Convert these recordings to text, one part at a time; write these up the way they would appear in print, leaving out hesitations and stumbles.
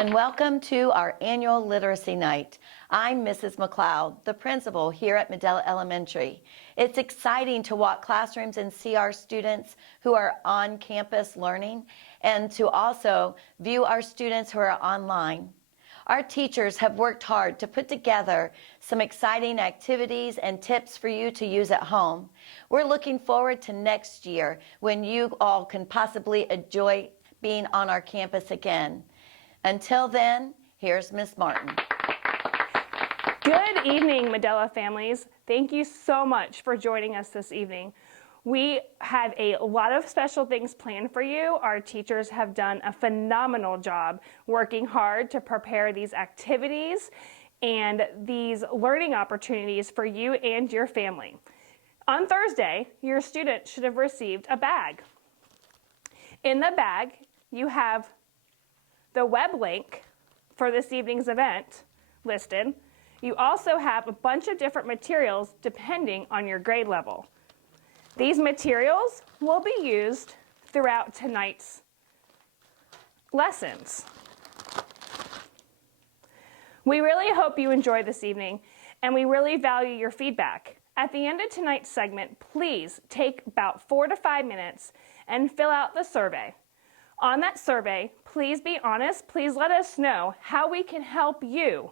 and welcome to our annual Literacy Night. I'm Mrs. McLeod, the principal here at Medulla Elementary. It's exciting to walk classrooms and see our students who are on campus learning, and to also view our students who are online. Our teachers have worked hard to put together some exciting activities and tips for you to use at home. We're looking forward to next year when you all can possibly enjoy being on our campus again. Until then, here's Miss Martin. Good evening, Medulla families. Thank you so much for joining us this evening. We have a lot of special things planned for you. Our teachers have done a phenomenal job working hard to prepare these activities and these learning opportunities for you and your family. On Thursday, your student should have received a bag. In the bag, you have the web link for this evening's event listed. You also have a bunch of different materials depending on your grade level. These materials will be used throughout tonight's lessons. We really hope you enjoy this evening, and we really value your feedback. At the end of tonight's segment, please take about 4 to 5 minutes and fill out the survey. On that survey, please be honest. Please let us know how we can help you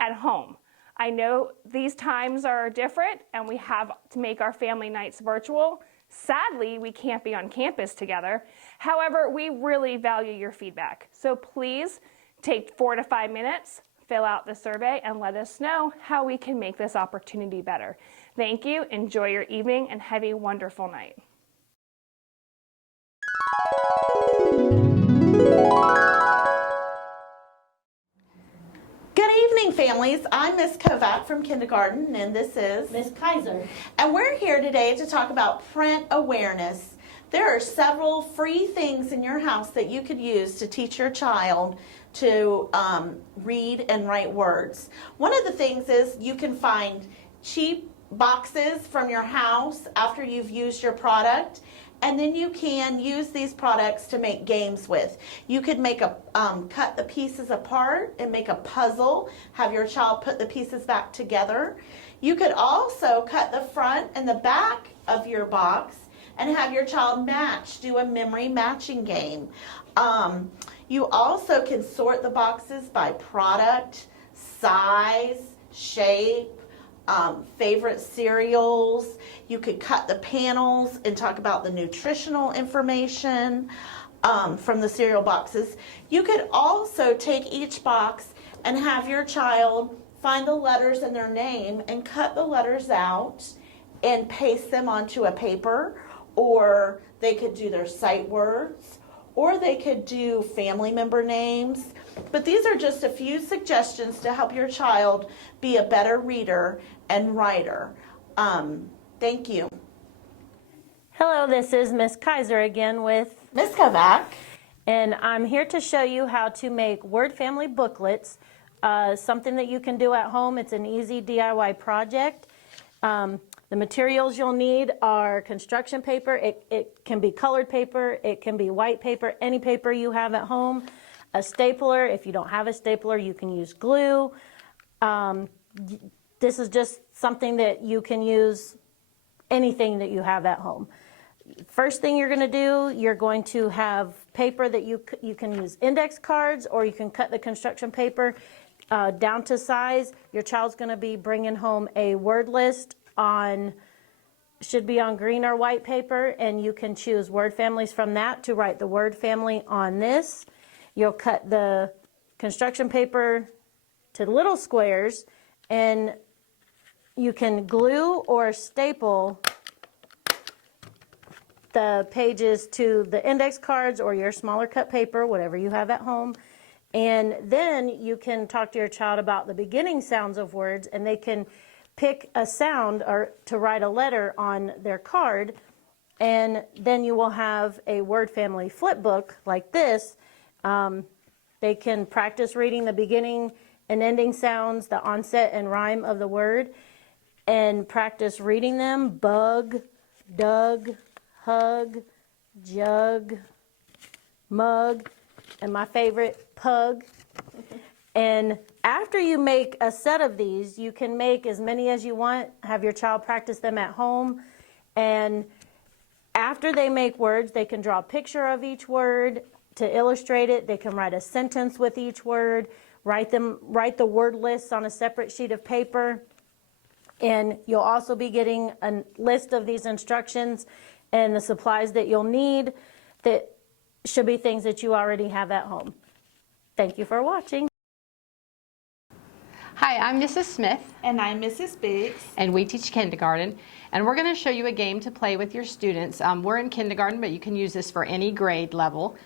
at home. I know these times are different and we have to make our family nights virtual. Sadly, we can't be on campus together. However, we really value your feedback. So please take 4 to 5 minutes, fill out the survey, and let us know how we can make this opportunity better. Thank you, enjoy your evening, and have a wonderful night. Good evening, families. I'm Miss Kovac from kindergarten, and this is Miss Kaiser. And we're here today to talk about print awareness. There are several free things in your house that you could use to teach your child to read and write words. One of the things is you can find cheap boxes from your house after you've used your product, and then you can use these products to make games with. You could make cut the pieces apart and make a puzzle, have your child put the pieces back together. You could also cut the front and the back of your box and have your child match, do a memory matching game. You also can sort the boxes by product, size, shape, favorite cereals. You could cut the panels and talk about the nutritional information from the cereal boxes. You could also take each box and have your child find the letters in their name and cut the letters out and paste them onto a paper, or they could do their sight words, or they could do family member names. But these are just a few suggestions to help your child be a better reader and writer. Thank you. Hello, this is Miss Kaiser again with Miss Kovac. and I'm here to show you how to make word family booklets, something that you can do at home. It's an easy DIY project. The materials you'll need are construction paper. It can be colored paper, it can be white paper, any paper you have at home. A stapler. If you don't have a stapler, you can use glue. This is just something that you can use, anything that you have at home. First thing you're going to do, you're going to have paper that you can use index cards, or you can cut the construction paper down to size. Your child's going to be bringing home a word list should be on green or white paper, and you can choose word families from that to write the word family on this. You'll cut the construction paper to little squares, and you can glue or staple the pages to the index cards or your smaller cut paper, whatever you have at home. And then you can talk to your child about the beginning sounds of words, and they can pick a sound or to write a letter on their card. And then you will have a word family flip book like this. They can practice reading the beginning and ending sounds, the onset and rhyme of the word, and practice reading them. Bug, dug, hug, jug, mug, and my favorite, pug. And after you make a set of these, you can make as many as you want, have your child practice them at home. And after they make words, they can draw a picture of each word to illustrate it. They can write a sentence with each word, write the word lists on a separate sheet of paper. And you'll also be getting a list of these instructions and the supplies that you'll need that should be things that you already have at home. Thank you for watching. Hi, I'm Mrs. Smith, And I'm Mrs. Biggs. and we teach kindergarten. And we're going to show you a game to play with your students. We're in kindergarten, but you can use this for any grade level.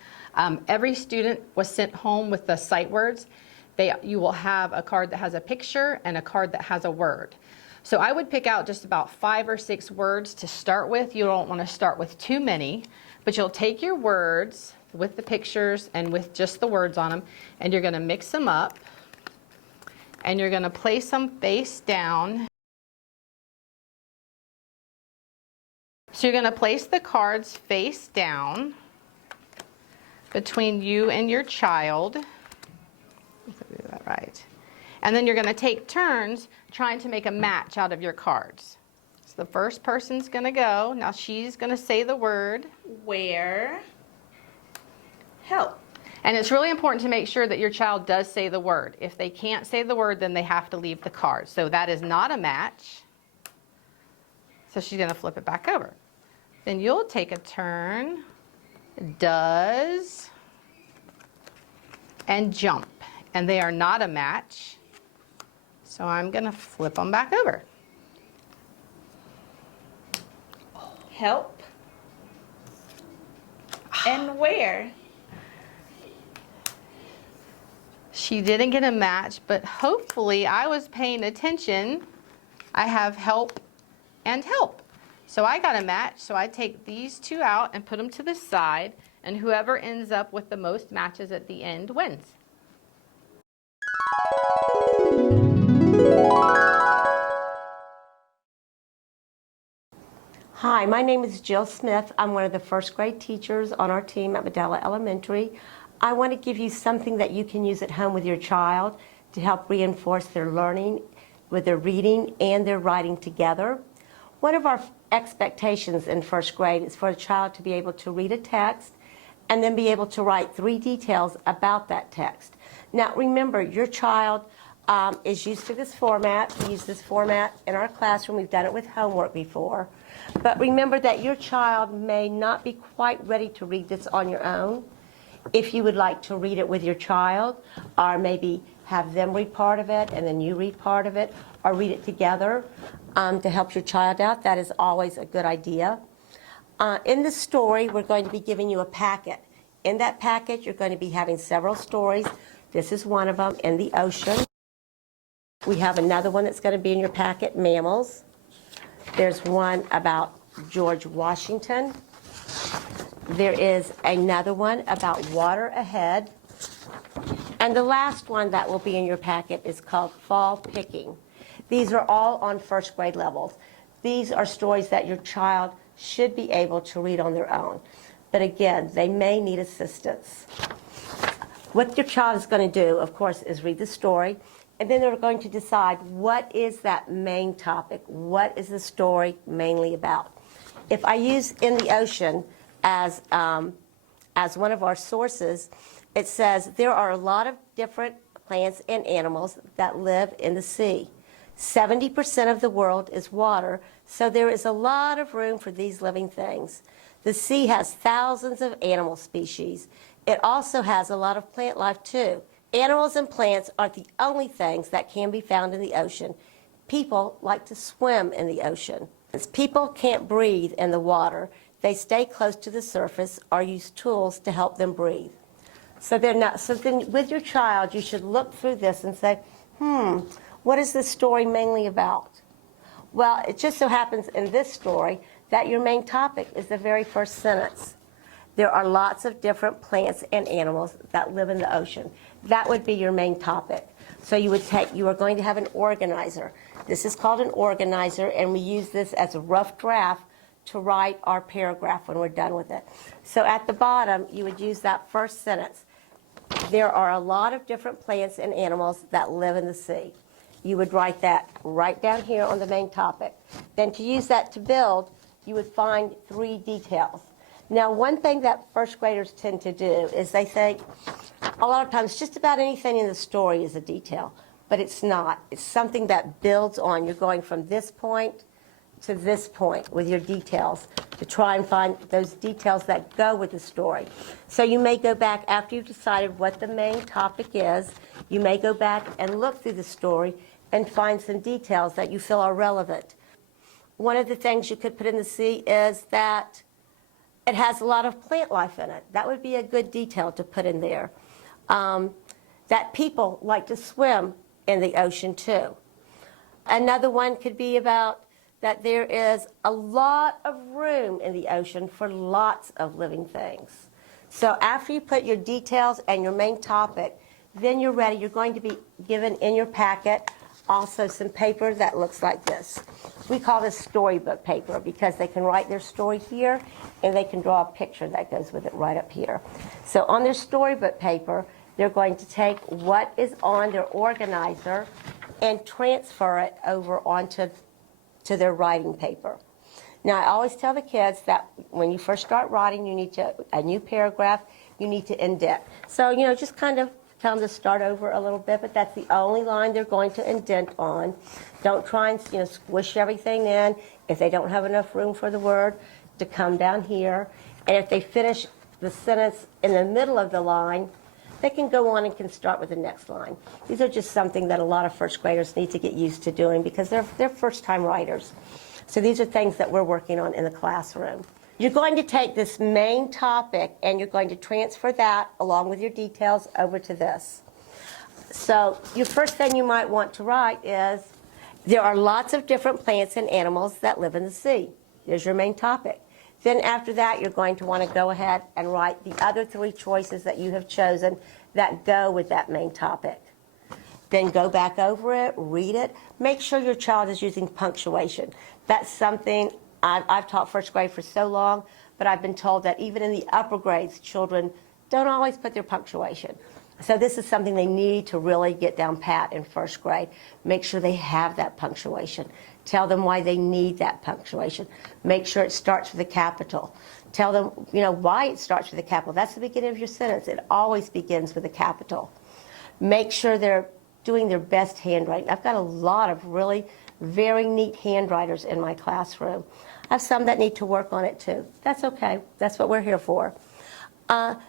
Every student was sent home with the sight words. You will have a card that has a picture and a card that has a word. So I would pick out just about 5 or 6 words to start with. You don't want to start with too many, but you'll take your words with the pictures and with just the words on them, and you're going to mix them up, and you're going to place them face down. So you're going to place the cards face down between you and your child. If I do that right. And then you're going to take turns trying to make a match out of your cards. So the first person's going to go. Now she's going to say the word. Where? Help. And it's really important to make sure that your child does say the word. If they can't say the word, then they have to leave the card. So that is not a match. So she's going to flip it back over. Then you'll take a turn, does, and jump. And they are not a match. So I'm going to flip them back over. Help. And where? She didn't get a match, but hopefully I was paying attention. I have help and help. So I got a match, so I take these 2 out and put them to the side, and whoever ends up with the most matches at the end wins. Hi, my name is Jill Smith. I'm one of the first grade teachers on our team at Medulla Elementary. I want to give you something that you can use at home with your child to help reinforce their learning with their reading and their writing together. One of our expectations in first grade is for a child to be able to read a text and then be able to write 3 details about that text. Now remember, your child is used to this format. We use this format in our classroom. We've done it with homework before. But remember that your child may not be quite ready to read this on your own. If you would like to read it with your child, or maybe have them read part of it and then you read part of it, or read it together to help your child out, that is always a good idea. In the story, we're going to be giving you a packet. In that packet, you're going to be having several stories. This is one of them, In the Ocean. We have another one that's going to be in your packet, Mammals. There's one about George Washington. There is another one about Water Ahead. And the last one that will be in your packet is called Fall Picking. These are all on first grade levels. These are stories that your child should be able to read on their own. But again, they may need assistance. What your child is going to do, of course, is read the story, and then they're going to decide what is that main topic, what is the story mainly about. If I use In the Ocean as one of our sources, it says there are a lot of different plants and animals that live in the sea. 70% of the world is water, so there is a lot of room for these living things. The sea has thousands of animal species. It also has a lot of plant life too. Animals and plants aren't the only things that can be found in the ocean. People like to swim in the ocean. Since people can't breathe in the water, they stay close to the surface or use tools to help them breathe. So then with your child, you should look through this and say, what is this story mainly about? Well, it just so happens in this story that your main topic is the very first sentence. There are lots of different plants and animals that live in the ocean. That would be your main topic. So you are going to have an organizer. This is called an organizer, and we use this as a rough draft to write our paragraph when we're done with it. So at the bottom, you would use that first sentence. there are a lot of different plants and animals that live in the sea. You would write that right down here on the main topic. Then to use that to build, you would find 3 details. Now, one thing that first graders tend to do is they think a lot of times just about anything in the story is a detail, but it's not. It's something that builds on. You're going from this point to this point with your details to try and find those details that go with the story. So you may go back after you've decided what the main topic is, you may go back and look through the story and find some details that you feel are relevant. One of the things you could put in the sea is that it has a lot of plant life in it. That would be a good detail to put in there. That people like to swim in the ocean too. Another one could be about that there is a lot of room in the ocean for lots of living things. So after you put your details and your main topic, then you're ready. You're going to be given in your packet also some paper that looks like this. We call this storybook paper because they can write their story here and they can draw a picture that goes with it right up here. So on their storybook paper, they're going to take what is on their organizer and transfer it over onto their writing paper. Now, I always tell the kids that when you first start writing, you need to, a new paragraph, you need to indent. So, just kind of tell them to start over a little bit, but that's the only line they're going to indent on. Don't try and, squish everything in. If they don't have enough room for the word, to come down here. And if they finish the sentence in the middle of the line, they can go on and can start with the next line. These are just something that a lot of first graders need to get used to doing because they're first-time writers. So these are things that we're working on in the classroom. You're going to take this main topic and you're going to transfer that along with your details over to this. So your first thing you might want to write is, there are lots of different plants and animals that live in the sea. There's your main topic. Then after that, you're going to want to go ahead and write the other 3 choices that you have chosen that go with that main topic. Then go back over it, read it. Make sure your child is using punctuation. That's something I've taught first grade for so long, but I've been told that even in the upper grades, children don't always put their punctuation. So this is something they need to really get down pat in first grade. Make sure they have that punctuation. Tell them why they need that punctuation. Make sure it starts with a capital. Tell them, why it starts with a capital. That's the beginning of your sentence. It always begins with a capital. Make sure they're doing their best handwriting. I've got a lot of really very neat handwriters in my classroom. I have some that need to work on it too. That's okay. That's what we're here for.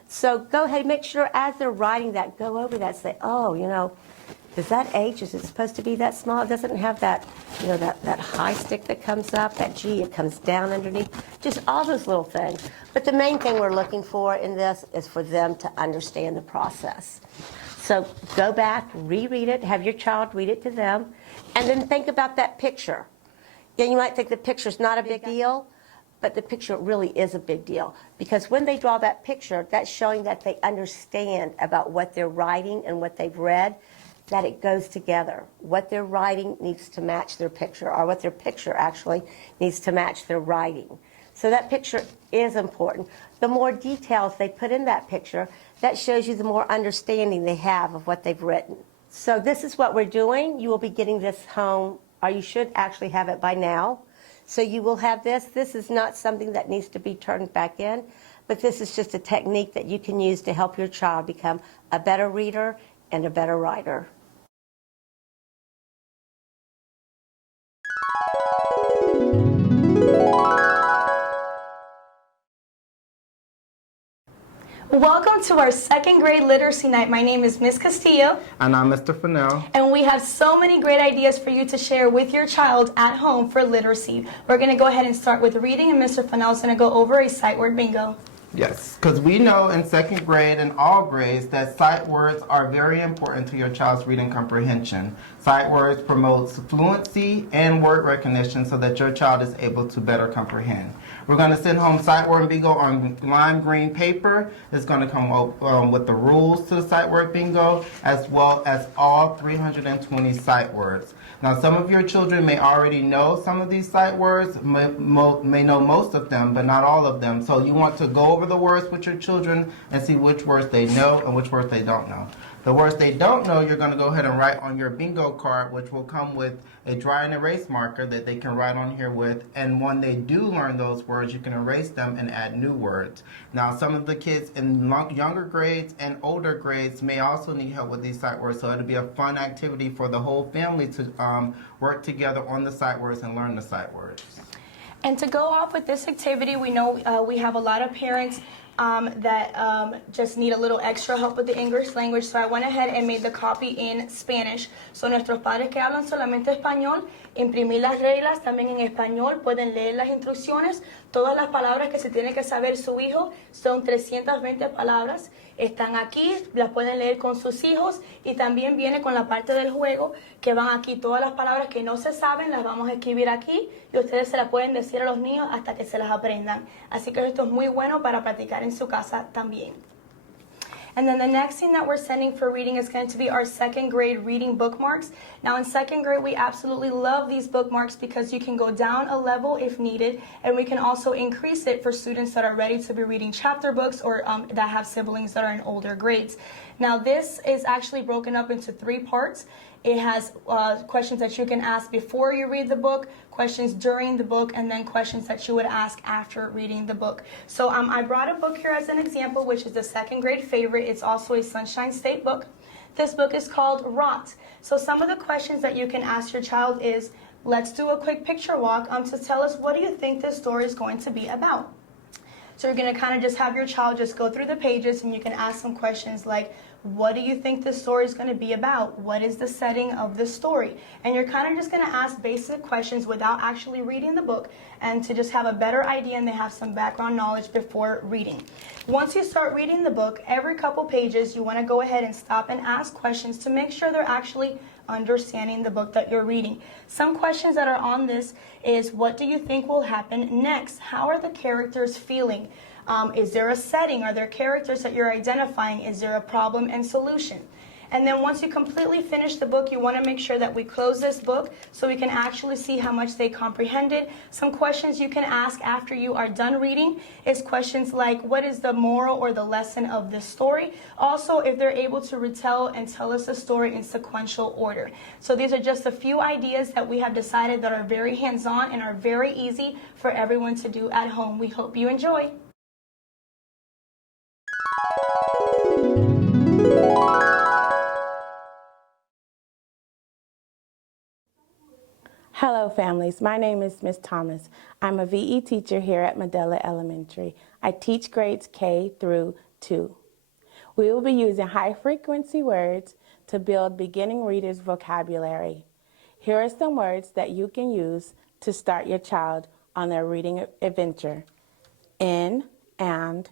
So go ahead and make sure as they're writing that, go over that, say, does that H, is it supposed to be that small? It doesn't have that, that high stick that comes up, that G, it comes down underneath. Just all those little things. But the main thing we're looking for in this is for them to understand the process. So go back, reread it, have your child read it to them, and then think about that picture. Yeah, you might think the picture's not a big deal, but the picture really is a big deal. Because when they draw that picture, that's showing that they understand about what they're writing and what they've read, that it goes together. What they're writing needs to match their picture, or what their picture actually needs to match their writing. So that picture is important. The more details they put in that picture, that shows you the more understanding they have of what they've written. So this is what we're doing. You will be getting this home, or you should actually have it by now. So you will have this. This is not something that needs to be turned back in, but this is just a technique that you can use to help your child become a better reader and a better writer. Welcome to our second grade literacy night. My name is Miss Castillo. And I'm Mr. Fennell. And we have so many great ideas for you to share with your child at home for literacy. We're going to go ahead and start with reading, and Mr. Fennell is going to go over a sight word bingo. Yes, because we know in second grade and all grades that sight words are very important to your child's reading comprehension. Sight words promotes fluency and word recognition so that your child is able to better comprehend. We're going to send home sight word bingo on lime green paper. It's going to come with the rules to the sight word bingo, as well as all 320 sight words. Now, some of your children may already know some of these sight words, may know most of them, but not all of them. So you want to go over the words with your children and see which words they know and which words they don't know. The words they don't know, you're going to go ahead and write on your bingo card, which will come with a dry and erase marker that they can write on here with. And when they do learn those words, you can erase them and add new words. Now, some of the kids in younger grades and older grades may also need help with these sight words, so it'll be a fun activity for the whole family to work together on the sight words and learn the sight words. And to go off with this activity, we know we have a lot of parents that just need a little extra help with the English language. So I went ahead and made the copy in Spanish. So nuestros padres que hablan solamente español, imprimir las reglas también en español, pueden leer las instrucciones. Todas las palabras que se tiene que saber su hijo son 320 palabras. Están aquí, las pueden leer con sus hijos y también viene con la parte del juego que van aquí. Todas las palabras que no se saben las vamos a escribir aquí y ustedes se las pueden decir a los niños hasta que se las aprendan. Así que esto es muy bueno para practicar en su casa también. And then the next thing that we're sending for reading is going to be our second grade reading bookmarks. Now in second grade, we absolutely love these bookmarks because you can go down a level if needed, and we can also increase it for students that are ready to be reading chapter books or that have siblings that are in older grades. Now this is actually broken up into 3 parts. It has questions that you can ask before you read the book, questions during the book, and then questions that you would ask after reading the book. So I brought a book here as an example, which is the second grade favorite. It's also a Sunshine State book. This book is called Rot. So some of the questions that you can ask your child is, let's do a quick picture walk to tell us, what do you think this story is going to be about? So you're going to kind of just have your child just go through the pages, and you can ask some questions like, what do you think this story is going to be about? What is the setting of this story? And you're kind of just going to ask basic questions without actually reading the book, and to just have a better idea and they have some background knowledge before reading. Once you start reading the book, every couple pages you want to go ahead and stop and ask questions to make sure they're actually understanding the book that you're reading. Some questions that are on this is, what do you think will happen next? How are the characters feeling? Is there a setting? Are there characters that you're identifying? Is there a problem and solution? And then once you completely finish the book, you want to make sure that we close this book so we can actually see how much they comprehended. Some questions you can ask after you are done reading is questions like, what is the moral or the lesson of this story? Also, if they're able to retell and tell us a story in sequential order. So these are just a few ideas that we have decided that are very hands-on and are very easy for everyone to do at home. We hope you enjoy. Hello families, my name is Miss Thomas. I'm a VE teacher here at Medulla Elementary. I teach grades K through 2. We will be using high frequency words to build beginning readers' vocabulary. Here are some words that you can use to start your child on their reading adventure. In, and,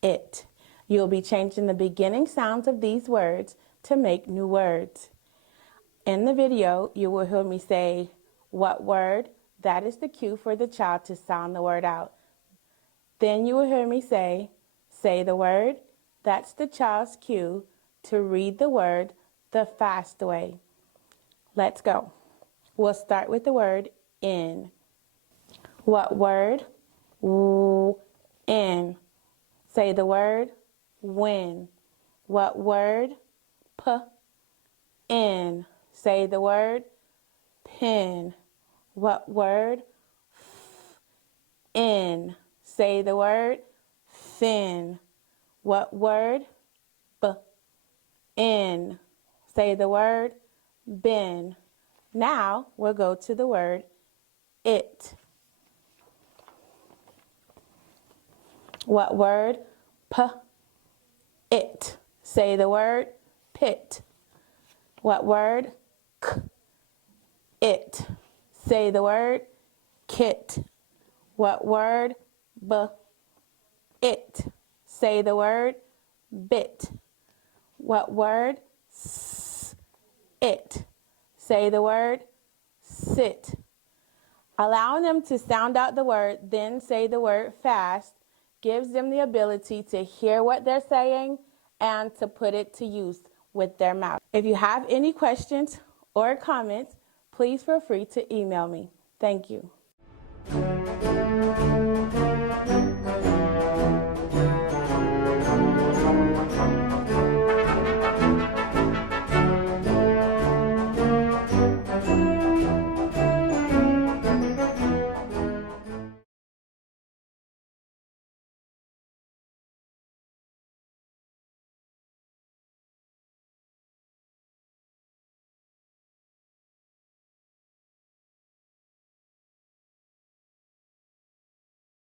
it. You'll be changing the beginning sounds of these words to make new words. In the video, you will hear me say, what word? That is the cue for the child to sound the word out. Then you will hear me say the word. That's the child's cue to read the word the fast way. Let's go. We'll start with the word in. What word? In. Say the word when. What word? In. Say the word pin. What word? In. Say the word thin. What word? In. Say the word bin. Now we'll go to the word it. What word? It. Say the word pit. What word? It. Say the word kit. What word? It. Say the word bit. What word? It. Say the word sit. Allowing them to sound out the word, then say the word fast, gives them the ability to hear what they're saying and to put it to use with their mouth. If you have any questions or comments, please feel free to email me. Thank you.